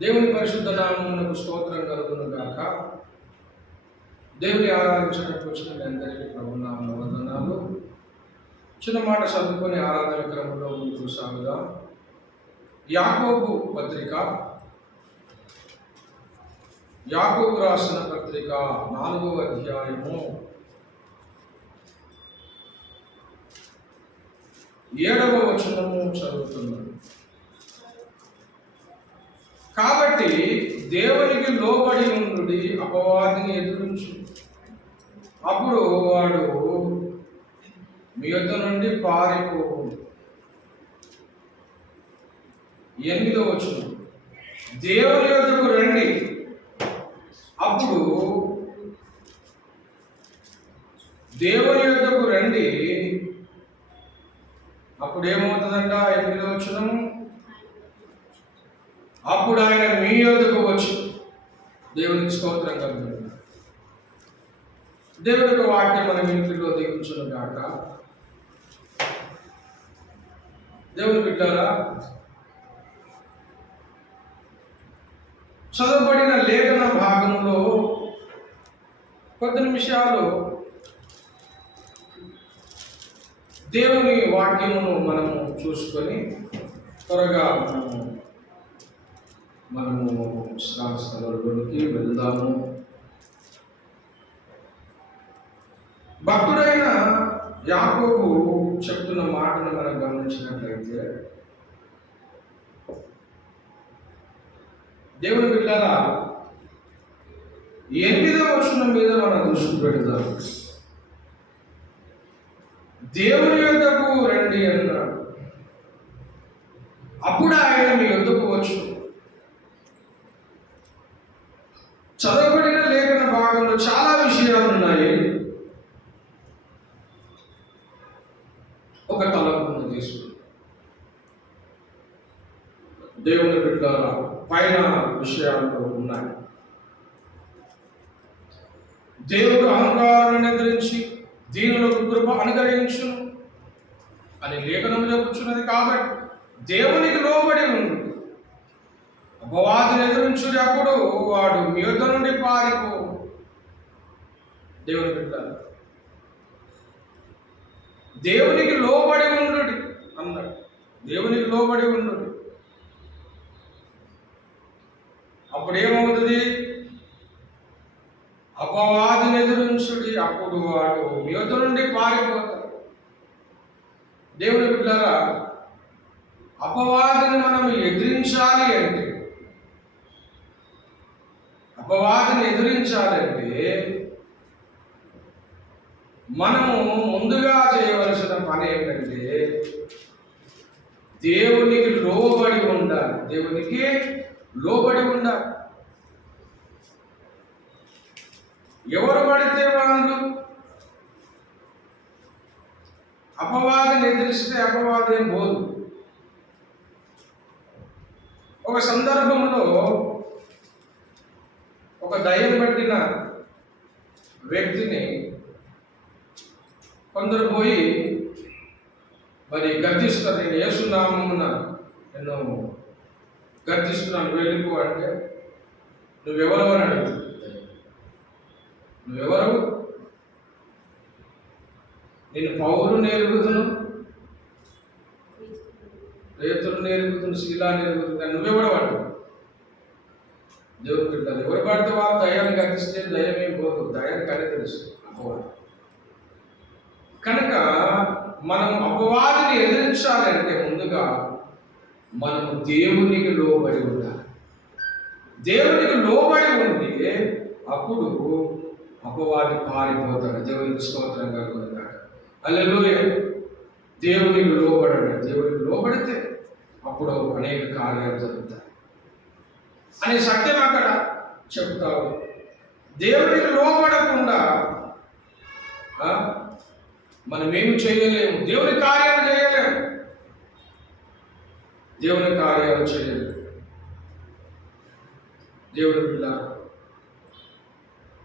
దేవుని పరిశుద్ధ నామమునకు స్తోత్రం కలుగును గాక. దేవుని ఆరాధించడానికి వచ్చిన మీ అందరికీ ప్రభునామమున వందనాలు. చిన్న మాట చదువుకొని ఆరాధన క్రమంలో ముందుకు సాగుదాం. యాకోబు పత్రిక, యాకోబు రాసిన పత్రిక 4వ అధ్యాయము 7వ వచనము చదువుతున్నాను. కాబట్టి దేవునికి లోబడి ఉండుడి, అపవాదిని ఎదురించు, అప్పుడు వాడు మీ యొద్ద నుండి పారిపోవు. 8వ వచనం, దేవుని యొద్దకు రండి, అప్పుడు దేవుని యొద్దకు రండి, అప్పుడు ఏమవుతుందంట? 8వ వచనం, అప్పుడు ఆయన మీ యొద్దకు వచ్చు. దేవునికి స్తోత్రం కలుగును. దేవుని యొక్క వాక్యం మన వినికిడిలో దిగుచును గాక. దేవుని బిడ్డలారా, చదవబడిన లేఖన భాగంలో కొద్ది నిమిషాలు దేవుని వాక్యమును మనము చూసుకొని త్వరగా మనము స్థలంలోనికి వెళ్దాము. భక్తుడైన యాకోబు చెప్తున్న మాటను మనం గమనించినట్లయితే, దేవుని బిడ్డలారా, 8వ వచనం మీద మనం దృష్టి పెడదాం. దేవుని యొద్దకు రండి అన్నాడు, అప్పుడు ఆయన మీ యొద్దకు వచ్చు. చదవబడిన లేఖన భాగంలో చాలా విషయాలు ఉన్నాయి. ఒక తలంపును తీసుకుని దేవుని బిడ్డ పైన విషయాలు ఉన్నాయి. దేవుడు అహంకారాన్ని ఎదిరించి దీనులకు కృప అనుగ్రహించును అని లేఖనం చెప్పుచున్నది. కాబట్టి దేవునికి లోబడి ఉంది, అపవాదిని ఎదురించుడి, అప్పుడు వాడు మీ యొద్ద నుండి పారిపో. దేవుని బిడ్డ, దేవునికి లోబడి ఉండుడి అన్నాడు. దేవునికి లోబడి ఉండుడి, అప్పుడు ఏమవుతుంది? అపవాదిని ఎదురించుడి, అప్పుడు వాడు మీ యొద్ద నుండి పారిపోతాడు. దేవుని బిడ్డలారా, అపవాదిని మనం ఎదిరించాలి అంటే, అపవాదిని ఎదిరించాలంటే మనము ముందుగా చేయవలసిన పని ఏంటంటే దేవునికి లోబడి ఉండాలి. దేవునికి లోబడి ఉండాలి. ఎవరు పడితే వాళ్ళు అపవాదిని ఎదిరిస్తే అపవాది ఏం పోదు. ఒక సందర్భంలో ఒక దయ్యం పట్టిన వ్యక్తిని కొందరు పోయి మరి గద్దిస్తారు. నేను యేసునామమున నేను గద్దిస్తున్నాను, వెళ్ళిపో అంటే, నువ్వెవరు అని అడుగుతుంది. నువ్వెవరు? నేను పౌరు నేర్పుతును, రేతులు నేర్పుతును, శీలా నేర్పుతుంది, కానీ నువ్వెవరు అంటు. దేవుడు పెట్టాలి. ఎవరు పడితే వాళ్ళు దయ్యాన్ని గద్దిస్తే దయ్యం ఏం పోదు, దయ్యాన్ని కానీ తెలుసు అపవాది. కనుక మనం అపవాదిని ఎదిరించాలంటే ముందుగా మనము దేవునికి లోబడి ఉండాలి. దేవునికి లోబడి ఉంటే అప్పుడు అపవాది పారిపోతాడు. దేవునికి స్తోత్రం కలుగును. హల్లెలూయా. దేవునికి లోబడండి. దేవునికి లోబడితే అప్పుడు అనేక కార్యాలు జరుగుతాయి అనే సత్యం అక్కడ చెప్తావు. దేవునికి లోబడకుండా మనమేమి చేయలేము, దేవుని కార్యాలు చేయలేము, దేవుని కార్యాలు చేయలేము. దేవుని బిడ్డ,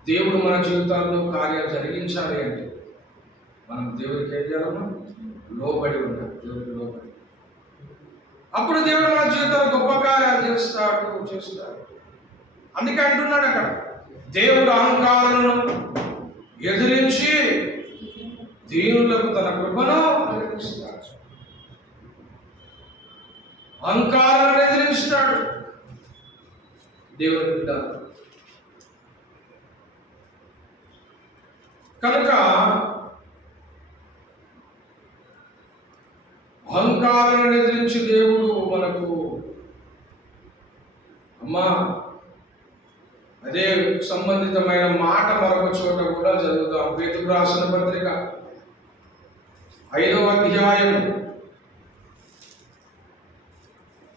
దేవుడు మన జీవితాల్లో కార్యాలు జరిగించాలి అంటే మనం దేవునికి ఏం చేయాలన్నా లోబడి ఉండాలి. దేవునికి లోబడి అప్పుడు దేవుడు మన జీవితంలో గొప్ప కార్యాలు చేస్తాడు. అందుకే అంటున్నాడు అక్కడ, దేవుడు అహంకారులను ఎదిరించి దీనులకు తన కృపను అనుగ్రహిస్తాడు. అహంకారాలను ఎదిరిస్తాడు దేవుని బిడ్డ. కనుక అహంకారాలను ఎదిరించి దేవుడు మనకు అదే సంబంధితమైన మాట మరొక చోట కూడా చదువుతాం. పేతురు రాసిన పత్రిక 5వ అధ్యాయము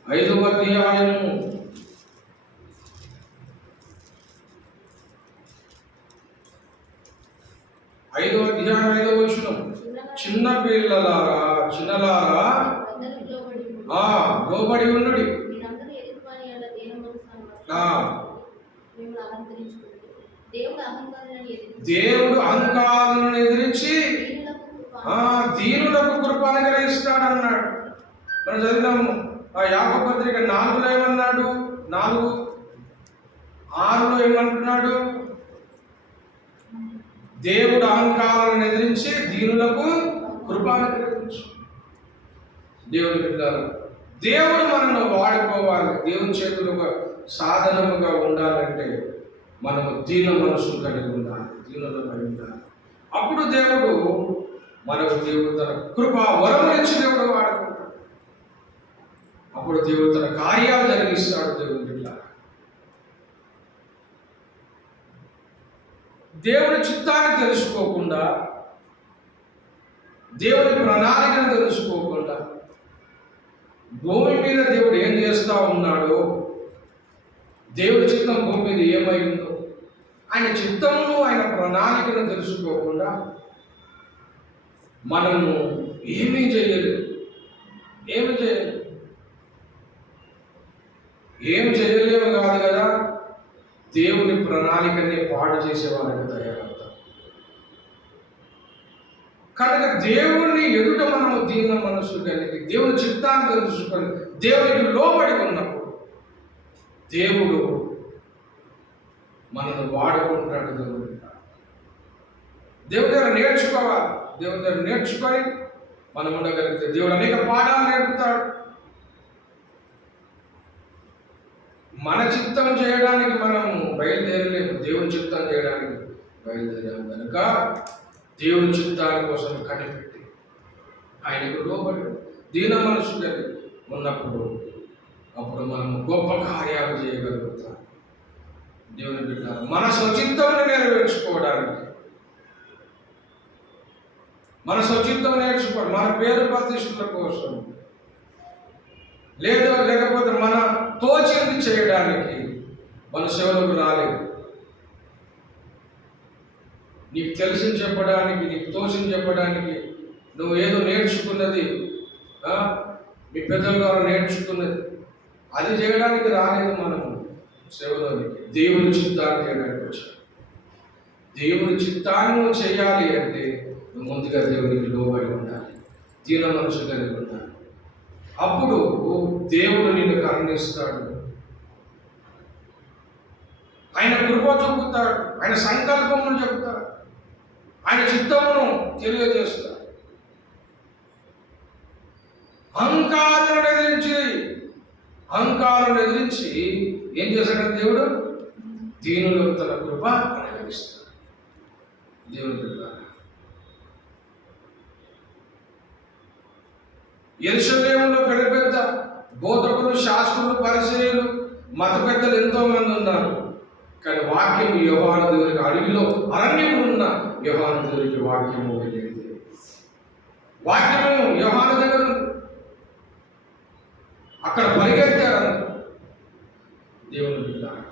5వ అధ్యాయము 5వ వచనం, చిన్న పిల్లలారా చిన్నలారా లోబడి ఉండుడి. దేవుడు అహంకారులను ఎదిరించి దీనులకు కృప అనుగ్రహిస్తాడన్నాడు. మనం చదివినాము యాకోబు పత్రిక 4లో ఏమన్నాడు, 4:6లో ఏమంటున్నాడు, దేవుడు అహంకారాలను ఎదిరించి దీనులకు కృప అనుగ్రహించు. దేవుని బిడ్డలారా, దేవుడు మనల్ని వాడుకోవాలి, దేవుని చేతులుగా సాధనముగా ఉండాలంటే మనము దీన మనసు కలిగి ఉండాలి, దీనులపై ఉండాలి. అప్పుడు దేవుడు మనకు తన కృప వరమునిచ్చి దేవుడు వాడుకుంటాడు. అప్పుడు దేవుడు తన కార్యాలు జరిగిస్తాడు. దేవుని బిడ్డలారా, దేవుని చిత్తాన్ని తెలుసుకోకుండా, దేవుని ప్రణాళికను తెలుసుకోకుండా, భూమి మీద దేవుడు ఏం చేస్తా ఉన్నాడో, దేవుడి చిత్తం భూమి మీద ఏమైందో, ఆయన చిత్తమును ఆయన ప్రణాళికను తెలుసుకోకుండా మనము ఏమీ చేయలేము. ఏం చేయలేము కాదు కదా, దేవుని ప్రణాళికని పాడు చేసేవాళ్ళకి తయారవుతాం. కనుక దేవుని ఎదుట మనము దీన మనసు కలిగి దేవుని చిత్తాన్ని తెలుసుకొని దేవునికి లోబడి ఉన్నప్పుడు దేవుడు మనల్ని వాడుకుంటాడు. దేవుడి దగ్గర నేర్చుకోవాలి. దేవుడి దగ్గర నేర్చుకొని మనం ఉండగలిగితే దేవుడు అనేక పాఠాలు నేర్పుతాడు. మన చిత్తం చేయడానికి మనము బయలుదేరలేము, దేవుని చిత్తం చేయడానికి బయలుదేరాము. కనుక దేవుని చిత్తాని కోసం కనిపెట్టి ఆయనకు లోబడి దీన మనసు ఉన్నప్పుడు అప్పుడు మనము గొప్ప కార్యాలు చేయగలుగుతాం. దేవుని బిడ్డలారా, మన స్వచిత్తమును నెరవేర్చుకోవడానికి, మన స్వచిత్తం నేర్చుకోవడం, మన పేరు ప్రతిష్టల కోసం, లేకపోతే మన తోచింది చేయడానికి మన సేవలకు రాలేదు. నీకు తెలిసింది చెప్పడానికి, నీకు తోచింది చెప్పడానికి, నువ్వు ఏదో నేర్చుకున్నది, మీ పెద్దల ద్వారా నేర్చుకున్నది, అది చేయడానికి రాలేదు. మనము సేవలోనికి దేవుని చిత్తాన్ని చేయడానికి వచ్చాం. దేవుని చిత్తాన్ని నువ్వు చేయాలి అంటే నువ్వు ముందుగా దేవునికి లోబడి ఉండాలి, దీన మనసు కలిగి ఉండాలి. అప్పుడు దేవుడు నిన్ను కరుణిస్తాడు, ఆయన కృప చూపుతాడు, ఆయన సంకల్పమును చెప్తాడు, ఆయన చిత్తమును తెలియజేస్తాడు. అహంకారం ఎదిరించి ఏం చేశాడంటే దేవుడు దీనులకు తన కృప అనుగ్రహిస్తాడు. దేవుని బిడ్డలారా, యెరూషలేములో పెద్ద బోధకులు, శాస్త్రులు, పరిసయ్యులు, మత పెద్దలు ఎంతో మంది ఉన్నారు. కానీ వాక్యం యోహాను దగ్గరికి, అడవిలో అరణ్యంలో ఉన్న యోహాను దగ్గరికి వాక్యము వెళ్ళింది. వాక్యము యోహాను దగ్గర అక్కడ పరిగెత్తారు. దేవుని బిడ్డలారా,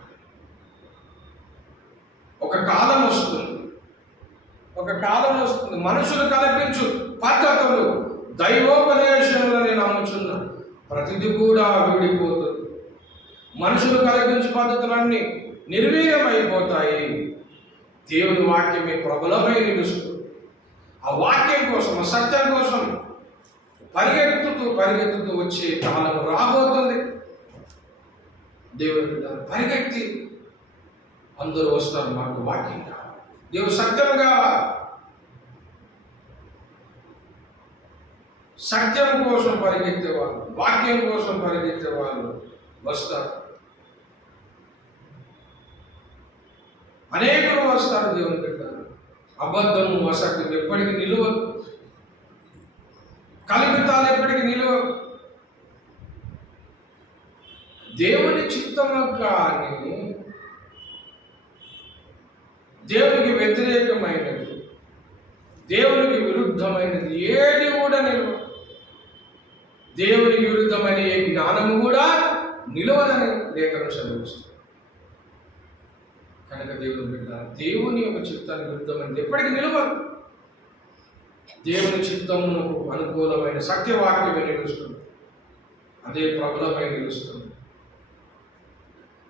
ఒక కాలం వస్తుంది, మనుషులు కల్పించు పద్ధతులు, దైవోపదేశంలో నేను నమ్ముచున్నా ప్రతిదీ కూడా విడిపోతుంది. మనుషులు కల్పించు పద్ధతులన్నీ నిర్వీర్యమైపోతాయి. దేవుని వాక్యమే ప్రబలమై నిలుస్తుంది. ఆ వాక్యం కోసం, ఆ సత్యం కోసం పరిగెత్తుతూ వచ్చే కాలం రాబోతుంది. దేవుని బిడ్డలారా, పరిగెత్తి అందరూ వస్తారు. మాకు వాక్యం కావాలి, దేవుడు సత్యం కావాలి. సత్యం కోసం పరిగెత్తే వాళ్ళు, వాక్యం కోసం పరిగెత్తే వాళ్ళు వస్తారు. అనేకులు వస్తారు. దేవుని బిడ్డలారా, అబద్ధము అసత్యం ఎప్పటికీ నిలువదు. కల్పితాలు ఎప్పటికీ నిలువదు. దేవుని చిత్తము కానీ దేవునికి వ్యతిరేకమైనది, దేవునికి విరుద్ధమైనది ఏది కూడా నిలవదు. దేవునికి విరుద్ధమైన ఏ జ్ఞానము కూడా నిలవదని లేఖనం సెలవిస్తుంది. కనుక దేవుని బిడ్డ, దేవుని యొక్క చిత్తానికి విరుద్ధమైనది ఎప్పటికీ నిలవదు. దేవుని చిత్తమునకు అనుకూలమైన సత్యవాక్యమే నిలుస్తుంది, అదే ప్రబలమై నిలుస్తుంది.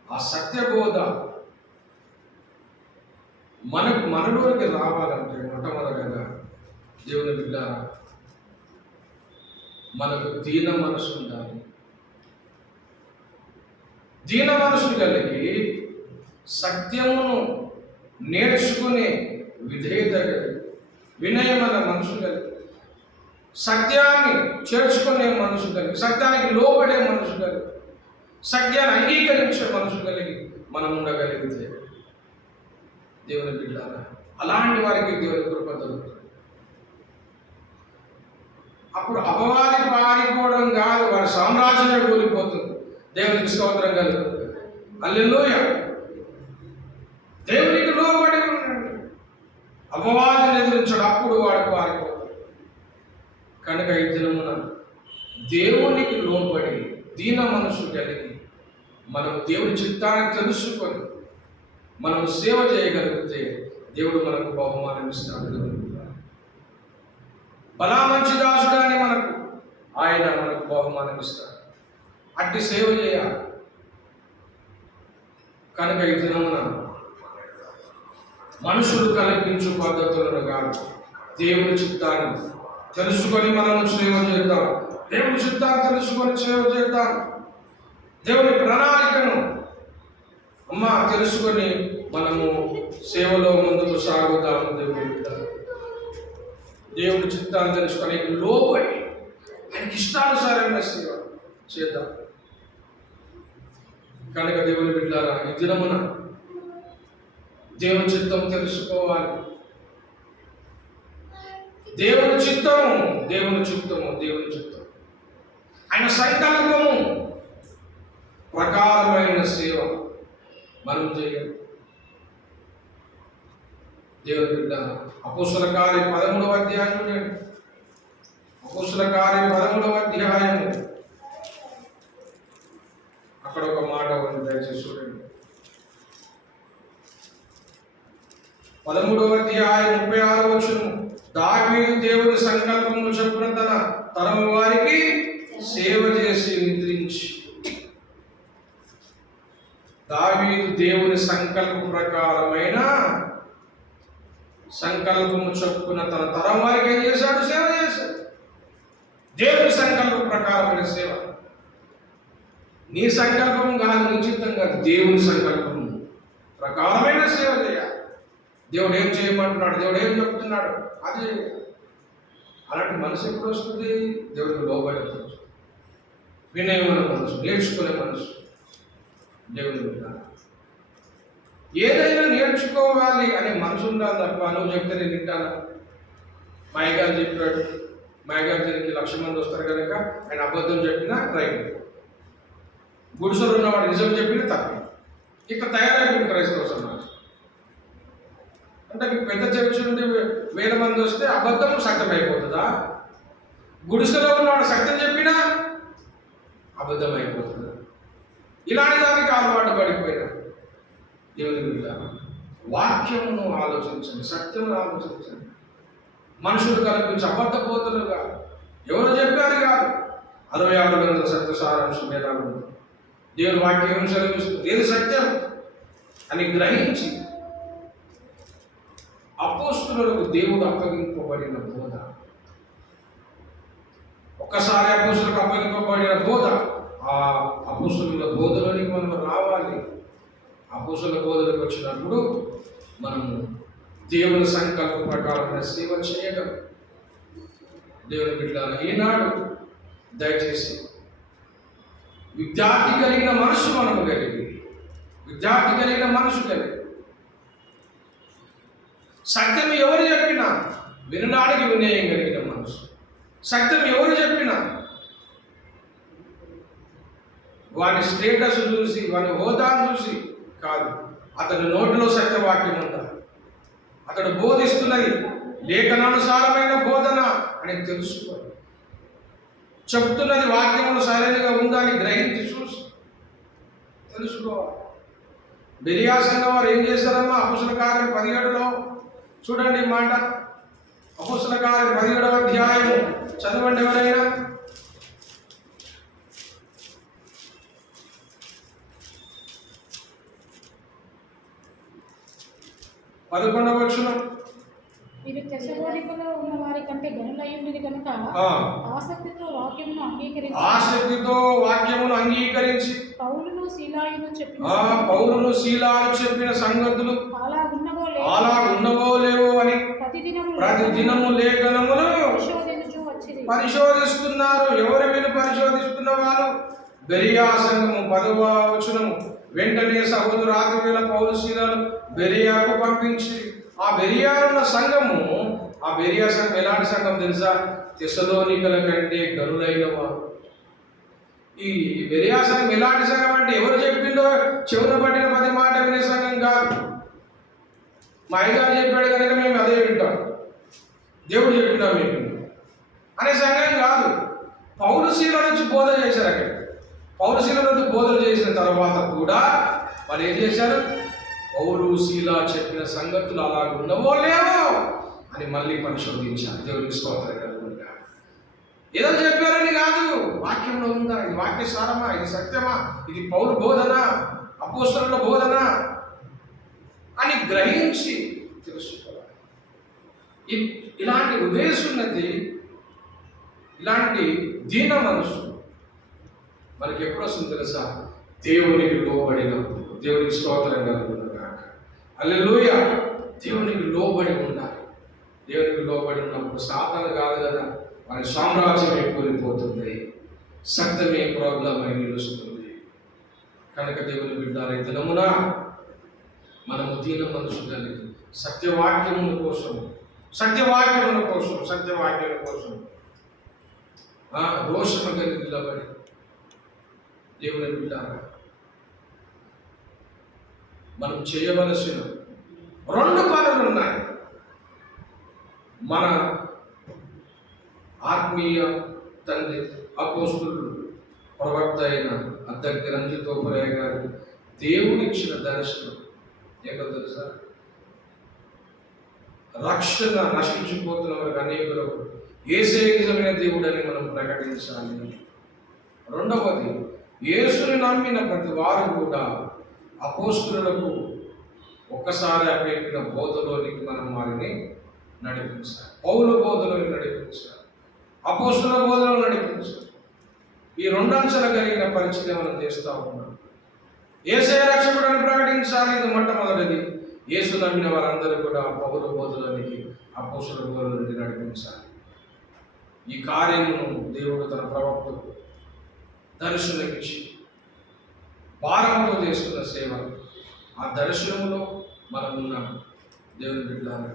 ఆ సత్యబోధ మనలోకి రావాలంటే మొట్టమొదటిగా దేవుని బిడ్డ, మనకు దీన మనసు ఉండాలి. దీన మనసు కలిగి సత్యమును నేర్చుకునే విధేయత కలిగి, వినయమైన మనసు కలిగి, సత్యాన్ని చేర్చుకునే మనసు కలిగి, సత్యానికి లోబడే మనసు కలిగి, సత్యాన్ని అంగీకరించే మనసు కలిగి మనం ఉండగలిగితే దేవుని బిడ్డలారా, అలాంటి వారికి దేవుని కృప దొరుకుతుంది. అప్పుడు అపవాది పారిపోవడం కాదు, వారి సామ్రాజ్యమే కూలిపోతుంది. దేవునికి స్తోత్రం కలుగుతుంది. హల్లెలూయా. దేవునికి లోబడి ఉండండి, అపవాదిని ఎదిరించడు, అప్పుడు వాడు పారిపోతాడు. కనుక ఈ దినమున దేవునికి లోబడి దీన మనసు కలిగి మనం దేవుని చిత్తాన్ని తెలుసుకొని మనం సేవ చేయగలిగితే దేవుడు మనకు బహుమానం ఇస్తాడు. బలా మంచి దాసుడాన్ని ఆయన మనకు బహుమానం ఇస్తాడు. అట్టి సేవ చేయాలి. కనుక ఈ దినమున మనుషులు కల్పించు పద్ధతులను కాదు, దేవుని చిత్తాన్ని తెలుసుకొని మనం సేవ చేద్దాం. దేవుని చిత్తాన్ని తెలుసుకొని సేవ చేద్దాం. దేవుని ప్రణాళికను తెలుసుకొని మనము సేవలో ముందుకు సాగుతాము. దేవుని చిత్తాన్ని తెలుసుకొని లోబడి ఆయనకి ఇష్టానుసారంగా సేవ చేద్దాం. కనుక దేవుని బిడ్డలారా, ఈ దినమున దేవుని చిత్తం తెలుసుకోవాలి. దేవుని చిత్తము ఆయన సంకల్పము ప్రకారమైన సేవ మనం చేయాలి. దేవుని బిడ్డ, అపోస్తల కార్యం 13వ అధ్యాయం, అపోస్తల కార్యం 13వ అధ్యాయం, అక్కడ ఒక మాట ఉంది, దయచేసి చూడండి. 13వ అధ్యాయం 36వ వచనం, దావీదు దేవుని సంకల్పము చొప్పున తన తరము వారికి సేవ చేసి నిద్రించి. దావీదు దేవుని సంకల్ప ప్రకారమైన సంకల్పము చొప్పున తన తరం వారికి ఏం చేశాడు? సేవ చేశాడు. దేవుని సంకల్ప ప్రకారమైన సేవ. నీ సంకల్పం కాదు, నీ చిత్తం కాదు, దేవుని సంకల్పము ప్రకారమైన సేవ చేయాలి. దేవుడు ఏం చేయమంటున్నాడు, దేవుడు ఏం చెప్తున్నాడు, అది అలాంటి మనసు ఎప్పుడు వస్తుంది? దేవుడికి లోబడే మనసు, వినయమైన మనసు, నేర్చుకునే మనసు. దేవుని బిడ్డ, ఏదైనా నేర్చుకోవాలి అనే మనసు ఉండాలి తప్ప నువ్వు చెప్తే నేను వింటాను. మా అయ్యగారు చెప్పాడు, మా అయ్యగారు దీనికి 1,00,000 మంది వస్తారు కనుక ఆయన అబద్ధం చెప్పినా రైట్, గుడిసెలు ఉన్నవాడు నిజం చెప్పినా తప్ప. ఇక్కడ తయారైపోయింది క్రైస్తవ సమాజం. అంటే మీకు పెద్ద చర్చి నుండి 1000 మంది వస్తే అబద్ధం సత్యం అయిపోతుందా? గుడిసెలో ఉన్నవాడు సత్యం చెప్పినా అబద్ధం అయిపోతుందా? ఇలాంటి దానికి అలవాటు పడిపోయినా. దేవుని బిడ్డ, వాక్యమును ఆలోచించండి, సత్యమును ఆలోచించండి. మనుషులు కల్పించి అబద్ధ బోధలుగా ఎవరో చెప్పారు కాదు. 66 గంటల సత్య సారాంశం ఎలా ఉంది? దేవుని వాక్యం సెలవిస్తుంది, ఏది సత్యం అని గ్రహించి అపోస్తులకు దేవుడు అప్పగింపబడిన బోధ ఒక్కసారి అపోస్తులకు అప్పగింపబడిన బోధ, ఆ అపోస్తుల బోధలోనికి మనం రావాలి. అపోస్తుల బోధలకు వచ్చినప్పుడు మనము దేవుని సంకల్ప ప్రకారమైన సేవ చేయగలం. దేవుని బిడ్డలారా, ఈనాడు దయచేసి విద్యార్థి కలిగిన మనసు మనము కలిగి, విద్యార్థి కలిగిన మనసు కలిగి, సత్యం ఎవరు చెప్పినా వినడానికి వినయం కలిగిన మనసు, సత్యం ఎవరు చెప్పినా వాని స్టేటస్ చూసి, వాని హోదాను చూసి కాదు, అతని నోటిలో సత్యవాక్యం ఉందా, అతడు బోధిస్తున్నది లేఖనానుసారమైన బోధన అని తెలుసుకోవాలి. చెప్తున్నది వాక్యములు సరైనగా ఉందా అని గ్రహించి చూసి తెలుసుకోవాలి. బెరియా సంఘం వారు ఏం చేశారమ్మా? అపోస్తల కార్యం 17లో చూడండి మాట. అపోస్తల కార్యం 17వ అధ్యాయము చదవండి ఎవరైనా. 11వ వచనం. మీరు తెస్సలోనికలో ఉన్న వారి కంటే గనులయ్యుండిరి కనుక ఆసక్తితో వాక్యమును అంగీకరించి పౌలును శీలాలు చెప్పిన సంగతులు అలా ఉన్నవో లేవో అని ప్రతిదినము లేఖనములు పరిశోధిస్తున్నారు. ఎవరు వీళ్ళు పరిశోధిస్తున్న వారు? బెరియా సంఘము. 10వ వచనము. వెంటనే సహోదరు రాత్రివేళ పౌలు శీలాలు బెరియాకు పంపించి, ఆ బెరియా ఉన్న సంఘము, ఆ బెరియా సంఘం ఎలాంటి సంఘం తెలుసా? తెస్సలోనికల కంటే గనులైన వారు. ఈ బెరియా సంఘం ఎలాంటి సంఘం అంటే ఎవరు చెప్పిందో చెవున పట్టిన 10 మాట వినే సంఘం కాదు. మా అయ్యగారు చెప్పాడు కనుక మేము అదే వింటాం, దేవుడు చెప్పినా మేము అనే సంఘం కాదు. పౌలు శీల నుంచి బోధ చేశారు. అక్కడ పౌలు శీల నుంచి బోధలు చేసిన తర్వాత కూడా వాళ్ళు ఏం చేశారు? పౌలు శీల చెప్పిన సంగతులు అలా ఉన్నవో లేవో అని మళ్ళీ పరిశోధించారు. దేవునికి స్తోత్రం కలుగునుగా. ఏదో చెప్పారని కాదు, వాక్యంలో ఉందా, ఇది వాక్య సారమా, ఇది సత్యమా, ఇది పౌలు బోధన, అపోస్తలుల బోధన అని గ్రహించి తెలుసుకోవాలి. ఇలాంటి ఉద్దేశున్నది, ఇలాంటి దీన మనసు మనకి ఎప్పుడు వస్తుంది తెలుసా? దేవునికి లోబడినప్పుడు. దేవునికి స్తోత్రం కలుగునుగా. హల్లెలూయా. దేవునికి లోబడి ఉండాలి. దేవునికి లోబడి ఉన్నప్పుడు సాతాను కాదు కదా, మన సామ్రాజ్యమే కూలిపోతుంది, సత్యమే ప్రాబ్లం అయి నిలుస్తుంది. కనుక దేవుని బిడ్డల దినమున మనము దీన మనసు కలిగి సత్యవాక్యముల కోసం రోషము కలిగి నిలబడి దేవుని బిడ్డల మనం చేయవలసిన 2 పనులు ఉన్నాయి. మన ఆత్మీయ తండ్రి అపోస్తులు ప్రవక్త అయిన అద్దెకి రంజితోపరయ్య గారికి దేవుడిచ్చిన దర్శనం ఏంటో తెలుసా? రక్షణ నశించిపోతున్న వారికి అనేకులకు యేసే నిజమైన దేవుడని మనం ప్రకటించాలి. 2వది, యేసుని నమ్మిన ప్రతి వారు కూడా అపోస్తులకు ఒక్కసారి అప్పగిన బోధలోనికి మనం వారిని నడిపించాలి. పౌలు బోధలోకి నడిపించాలి, అపోస్తుల బోధలో నడిపించాలి. ఈ 2 అంశాలు కలిగిన పరిచయం మనం చేస్తూ ఉన్నాం. యేసే రక్షకుడని ప్రకటించాలి. ఇది మొట్టమొదటిది. యేసు నమ్మిన వారందరూ కూడా పౌలు బోధలోనికి, అపోస్తుల బోధలోనికి నడిపించాలి. ఈ కార్యమును దేవుడు తన ప్రవక్తకు దర్శనమిచ్చి భారంతో చేస్తున్న సేవ. ఆ దర్శనంలో మనం ఉన్నాం. దేవుని బిడ్డలారా,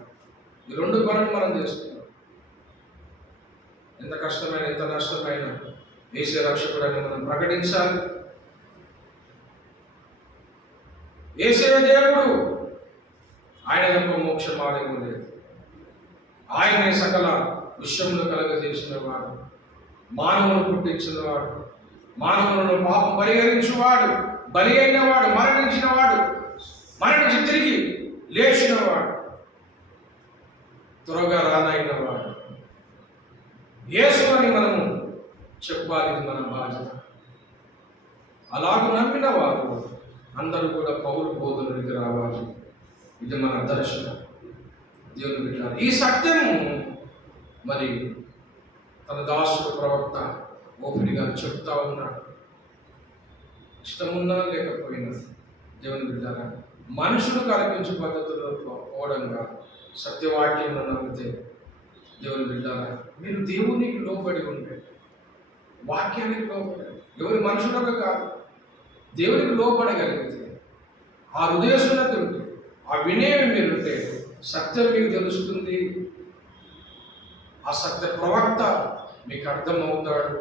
ఈ 2 పనులు మనం చేస్తున్నాం. ఎంత కష్టమైన, ఎంత నష్టమైన యేసే రక్షకుడని మనం ప్రకటించాలి. యేసే దేవుడు, ఆయన తప్ప మోక్ష మార్గం లేదు. ఆయనే సకల విషయంలో కలగజేసిన వాడు, మానవును పుట్టించిన వాడు, మానవులను పాపం పరిహరించువాడు, బలి అయిన వాడు, మరణించిన వాడు, మరణించి తిరిగి లేచిన వాడు, త్వరగా రానైన వాడు యేసు అని మనము చెప్పాలి. ఇది మన బాధ్యత. అలాగ నమ్మిన వారు అందరూ కూడా పౌలు బోధనకి రావాలి. ఇది మన దర్శనం. దేవుని బిడ్డలారా, ఈ సత్యము మరి తన దాసుడు ప్రవక్త ఓపిరి గారు చెప్తా ఉన్నాడు. ఇష్టమున్నా లేకపోయినా దేవుని బిడ్డారా, మనుషులు కల్పించే పద్ధతుల్లో పోవడంగా సత్యవాక్యం నమ్మితే దేవుని బిడ్డారా, మీరు దేవునికి లోబడి ఉండండి, వాక్యానికి లోబడండి. ఎవరి మనుషులకు కాదు, దేవునికి లోబడగలిగితే, ఆ హృదయశున్నత ఉంటే, ఆ వినయం మీరుంటే సత్యం మీకు తెలుస్తుంది. ఆ సత్య ప్రవక్త మీకు అర్థమవుతాడు.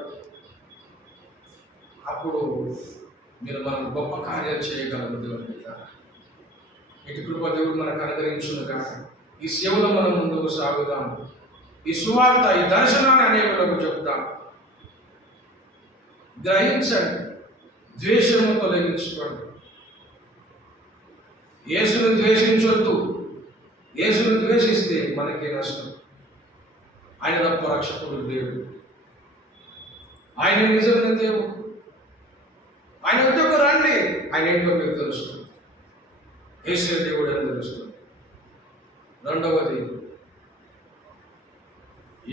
అప్పుడు మీరు మనం గొప్ప కార్యాలు చేయగలరు. దేవుని బిడ్డారా, ఇటు కృప దేవుడు మనకు అనుగ్రహించునుగా. ఈ సేవలో మనం ముందుకు సాగుదాం. ఈ సువార్త, ఈ దర్శనాన్ని అనేకులకు చెప్తాం. గ్రహించండి, ద్వేషము తొలగించుకోండి. యేసును ద్వేషించొద్దు. యేసును ద్వేషిస్తే మనకి నష్టం. ఆయన తప్ప రక్షకుడు లేడు. ఆయన నిజమైన దేవుడు. ఆయన వద్దకు రండి, ఆయన ఏంటో మీకు తెలుస్తుంది. యేసే దేవుడు అని తెలుస్తుంది. రెండవది,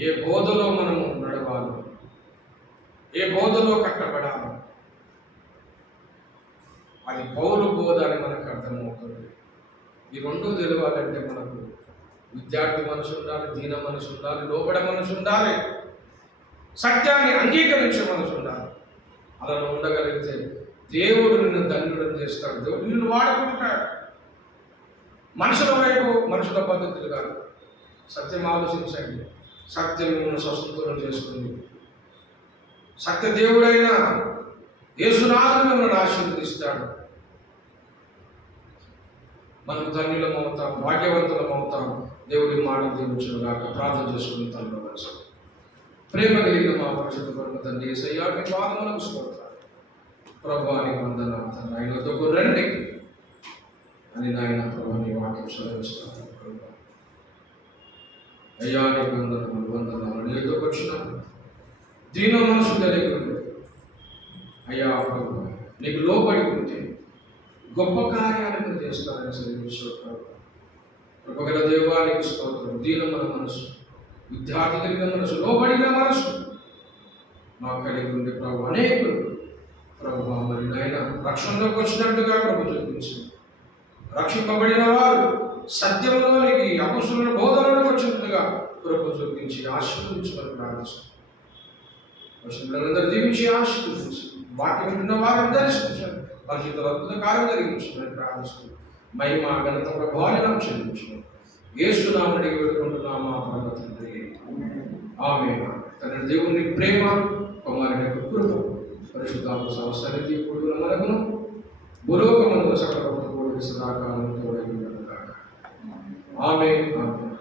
ఏ బోధలో మనము నడవాలి, ఏ బోధలో కట్టబడాలి, అది పౌలు బోధ అని మనకు అర్థమవుతుంది. ఈ రెండు తెలియాలంటే మనకు విద్యార్థి మనసు ఉండాలి, దీన మనసు ఉండాలి, లోబడ మనసు ఉండాలి, సత్యాన్ని అంగీకరించే మనసు ఉండాలి. అలా ఉండగలిగితే దేవుడు నిన్ను ధన్యులను చేస్తాడు. దేవుడు నిన్ను వాడుకుంటాడు. మనుషుల వైపు, మనుషుల పద్ధతులు కాదు. సత్యం ఆలోచించండి. సత్యం మిమ్మల్ని స్వతంత్రం చేస్తుంది. సత్య దేవుడైన యేసునాథుడు మిమ్మల్ని ఆశీర్వదిస్తాడు. మనం ధన్యులం అవుతాం, భాగ్యవంతులం అవుతాం. దేవుడి మాట దీవించునుగా. ప్రార్థన చేసుకుని తనలో వచ్చాం. ప్రేమ కలిగిన మా పరిశుద్ధ పరమ తండ్రి యేసయ్యా, మీ పాదములకు స్తోత్రాలు. ప్రభువాని వందనాలు. ఆయన వద్దకు రండి అని నాయన ప్రభు నీ వాక్యం చదివిస్తాను. అయ్యా నీకు వందనాలు. నీ వద్దకు వచ్చిన దీన మనసు కలిగి ఉంటే, అయ్యా ప్రభు నీకు లోబడి ఉంటే గొప్ప కార్యాలను చేస్తారని చదివించారు. కృపగల దేవానికి స్తోత్రం. దీనమైన మనసు, విద్యార్థి కలిగిన మనసు, లోబడిన మనసు మాకు కలిగి ఉంది ప్రభు. అనేకులు ప్రభు మరి నాయన రక్షణలోకి వచ్చినట్టుగా ప్రభు చూపించింది. రక్షింపబడిన వారు సత్యంలోనికి, అపొస్తలుల బోధనలోకి వచ్చినట్టుగా ప్రభు చూపించి ఆశీర్వదించమని ప్రార్థిస్తాం. వచనాలందరూ దీవించి ఆశీర్వదించి, వాక్యం విన్న వారిని దర్శించండి, పరిశుద్ధ అద్భుత కార్యం జరిగించమని ప్రార్థిస్తున్నాం. మహిమ ఘనత ప్రభావం చెల్లించడం యేసు నామమున వేడుకుంటున్నాము మా పరమ తండ్రి. ఆమేన్. తండ్రి దేవుని ప్రేమ, కుమారుని యొక్క కృప, పరిశుద్ధాత్మ సహసన్నిధి కూడిన మనకును భూలోకమందు సకల భక్తులకు సదాకాలం తోడై ఉండును గాక. ఆమేన్. ఆమేన్.